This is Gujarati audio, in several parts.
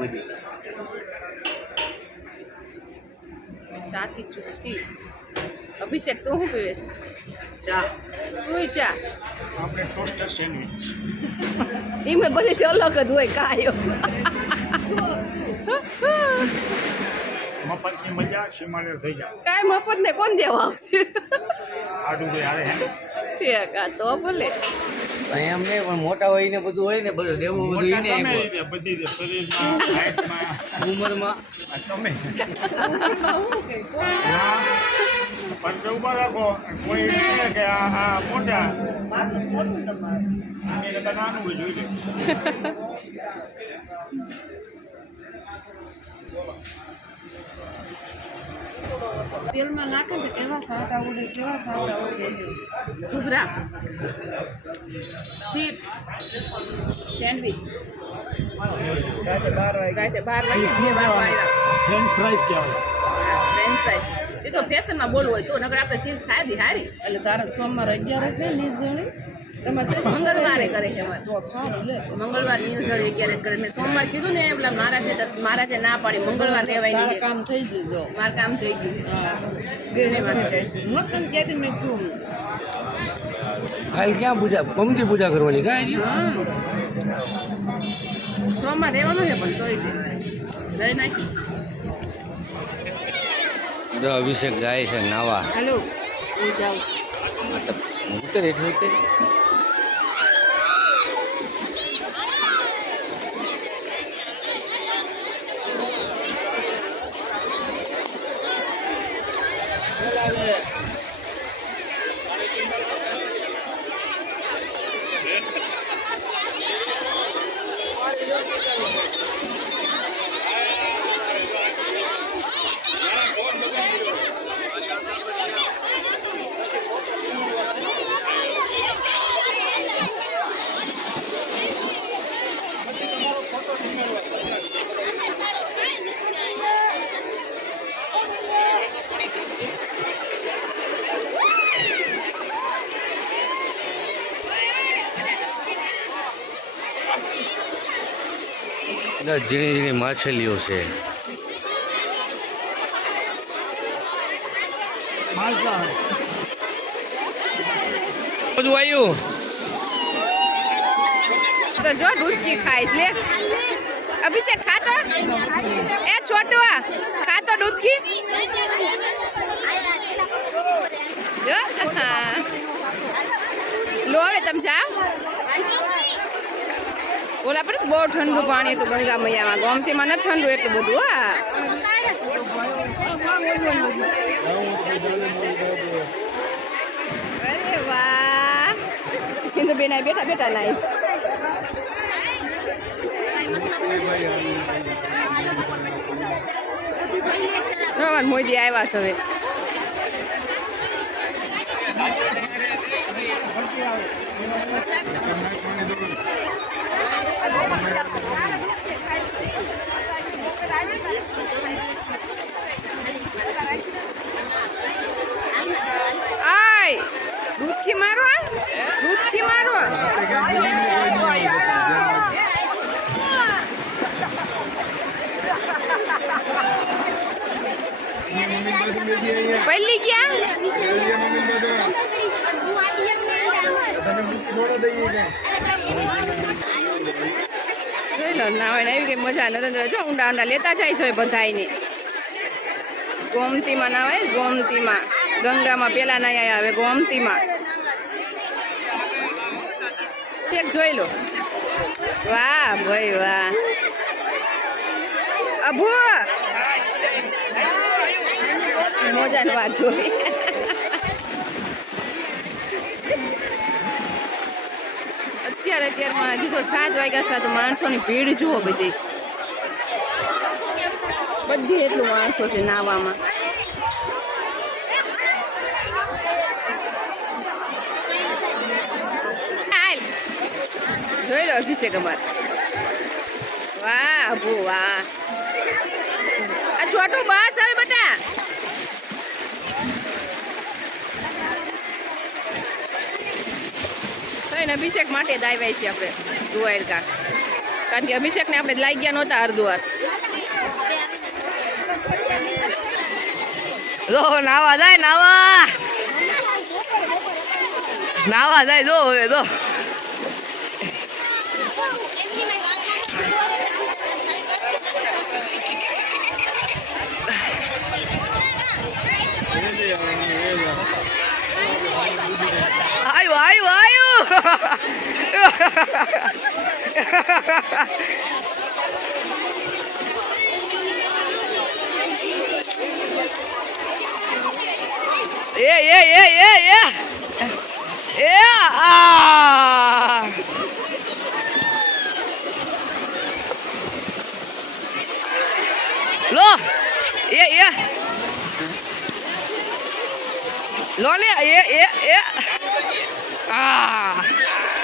મોદી ચા की ચુસ્કી. અભિષેક તો શું પીવે છે? ચા. તું ચા? આપણે ટોસ્ટર સેન્ડવિચ એમાં બધી અલગ જ હોય કાયો મફતની મજા સીમાડે થઈ જાય કાંઈ મફત ને કોણ દેવા આવશે? આડું ભાઈ હારે હે ઠીક આ તો ભલે. એમ નહીં પણ મોટા હોય ને બધું હોય. ને બધું દેવું બધું એને ઉંમરમાં. તમે. હા. પણ ઊભા રાખો કોઈ કે આ આ મોટા. નાનું જોઈ લે. તેલમાં નાખે ને તો કેવા સાટ આવડે કેવા સાટ આવડે ઘૂઘરા ચિપ્સ. સેન્ડવિચ. રાતે બાર વાગે બાર વાગ્યા ફ્રેન્ચ ફ્રાઈસ કહેવાય. ફ્રેન્ચ ફ્રાઈસ એ તો ફેશનમાં બોલવું હોય તો નગર આપણે ચિપ્સ સાદી હારી. એટલે તારા સોમવાર અગિયાર જ ને તે મંગળવારે કરે છે મંગળવાર મંગળવાર નિર્જળ અગિયારસ કરે. મેં સોમવાર કીધું ને એટલે મારા છે મારા છે ના પાડી મંગળવાર કહેવાય તારા નહીં કામ થઈ ગયું જો. મારું કામ થઈ ગયું. મેં કયું કાલ ક્યાં પૂજા? કમતી પૂજા કરવાની કાંઈ? સોમવાર રહેવાનું છે પણ તોય લઈ નાખી. જો અભિષેક જાય છે નાવા. હેલો હું જાઉં આ તો ઉતર. એટલું ઉતર ઝીણી ઝીણી માછલીઓ છે. બધું આવ્યું તો જો ડૂબકી ખાઈશ લે. અભિષેક, ખાતો? એ છોટુઆ ખાતો ડૂબકી જો. લો હવે તમે જાઓ. ઓલા પર બહુ ઠંડુ પાણી હતું ગંગા મૈયામાં ગોમતીમાં નથી ઠંડુ એટલું બધું, હા. અરે વાહ. હિન્દુ બેન બેઠા બેઠા લાઈશ. અમાર મોદી આવ્યા છે હવે. દૂધથી મારો દૂધથી મારો પહેલી ગયા? નાવાય આવી કઈ મજા નરેન્દ્ર, જો ઊંડા ઊંડા લેતા જાય છે બધાયને. ગોમતીમાં નાવાય ગોમતીમાં. ગંગામાં પેલા ના આવ્યા હવે ગોમતીમાં. એક જોઈ લો. વાહ, ભાઈ વાહ. અભુ! મોજાની વાત જોઈ. અત્યારે અત્યારમાં હજી તો સાત વાગ્યા સાત, માણસોની ભીડ જુઓ બધી. બધી એટલું માણસો છે નાવામાં. જોઈ લો અભિષેક અમાર વાહ અભુ વાહ. આ છોટો બસ હવે બટા અભિષેક માટે જ આવ્યા છીએ આપણે દ્વારકા કારણ કે અભિષેકને આપણે લઈ ગયા નહોતા હરદ્વાર. જો, નાવા જાય, નાવા. નાવા જાય, જો, હવે જો. આયુ એ એ એ એ એ એ આ લો એ એ લો ને એ એ એ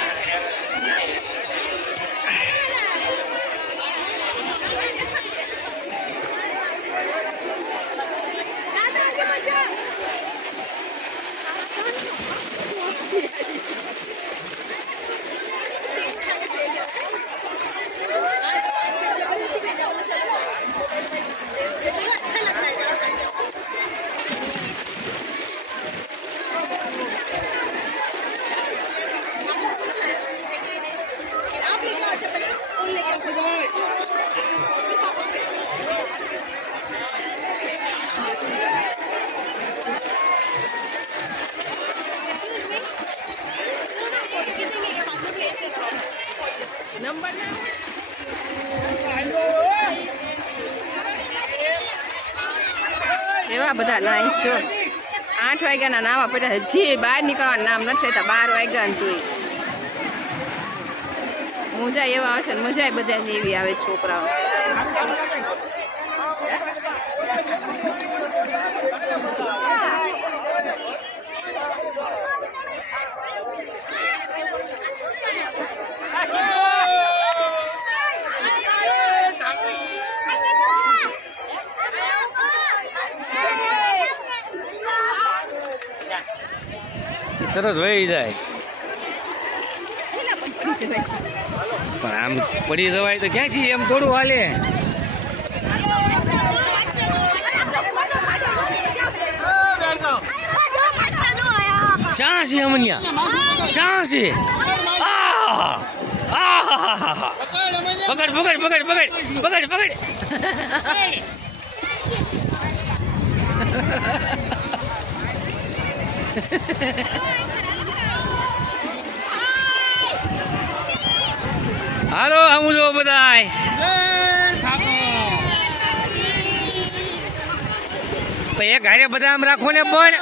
બધા નાઈસ છો આઠ વાગ્યાના નાવા પડ્યા છે. જે બહાર નીકળવાના નામ નથી લેતા. બાર વાગ્યા જોઈ મોજા એવા આવે છે મજા બધા એવી આવે છોકરાઓ. તરત વહી જાય. પણ આમ પડી જવાય તો ક્યાંથી? એમ થોડું હાલે. ક્યાં છે અમનિયા ક્યાં છે! પકડ પકડ પકડ પકડ પકડ પકડ. હાલો આવું જો બધાય. એક હારે બધા આમ રાખો ને પણ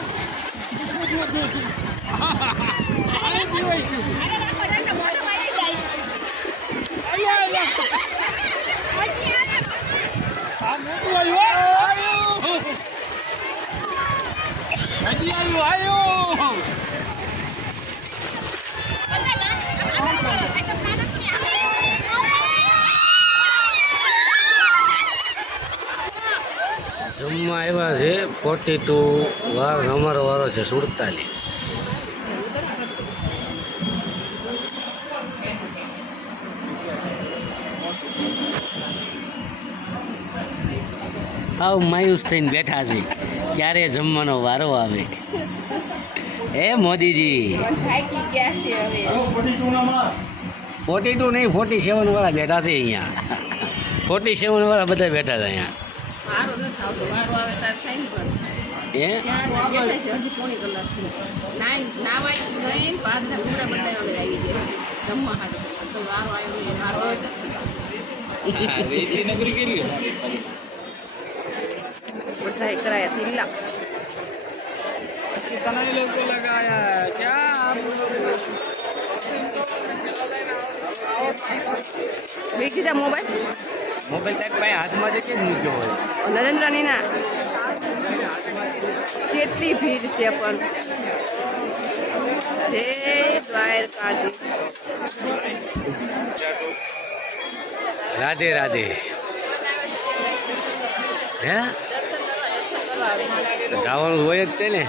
જમવા આવ્યા છે ફોર્ટી ટુ વાર અમારો વારો છે સુડતાલીસ. આવ માયુસ થઈને બેઠા છે. ક્યારે જમવાનો વારો આવે? એ મોદીજી? ફોર્ટી ટુ નહીં ફોર્ટી સેવન વાળા બેઠા છે અહીંયા. ફોર્ટી સેવન વાળા બધા બેઠા છે અહીંયા. વારો વારો આવે એ અડધી પોણી કલાક નાઈન નાવાય નહીં પાદરા પૂરા બધા વગર આવી ગયા જમવા હાટું. તો વારો આવ્યો નહીં વારો આવે બધા કરાયા થીલા બે કીધા મોબાઈલ. મોબાઈલ સાહેબ પાસે હાથમાં છે કેમ મૂક્યો હોય? નરેન્દ્રની ના. કેટલી ભીડ છે પણ. જય દ્વારકાધીશ. રાધે રાધે. હે? જવાનું હોય જ તે ને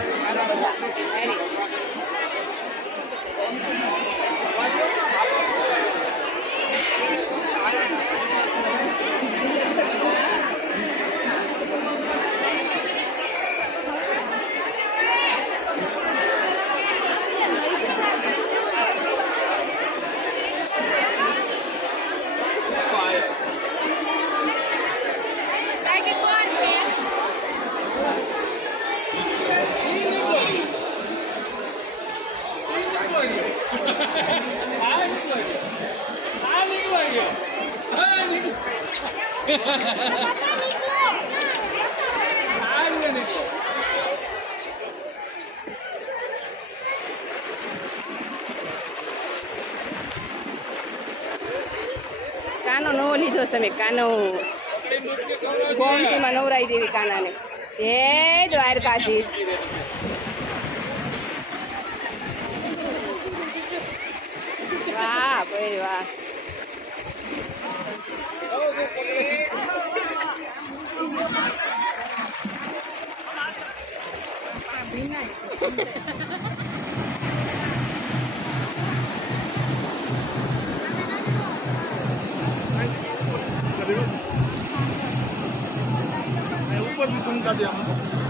કાનો લીધો છે કાનો ગોમતીમાં નવરાઈ દેવી કાનાને. જય દ્વારકાધીશ. વાહ ભાઈ વાહ. 가지고 돈까지 하면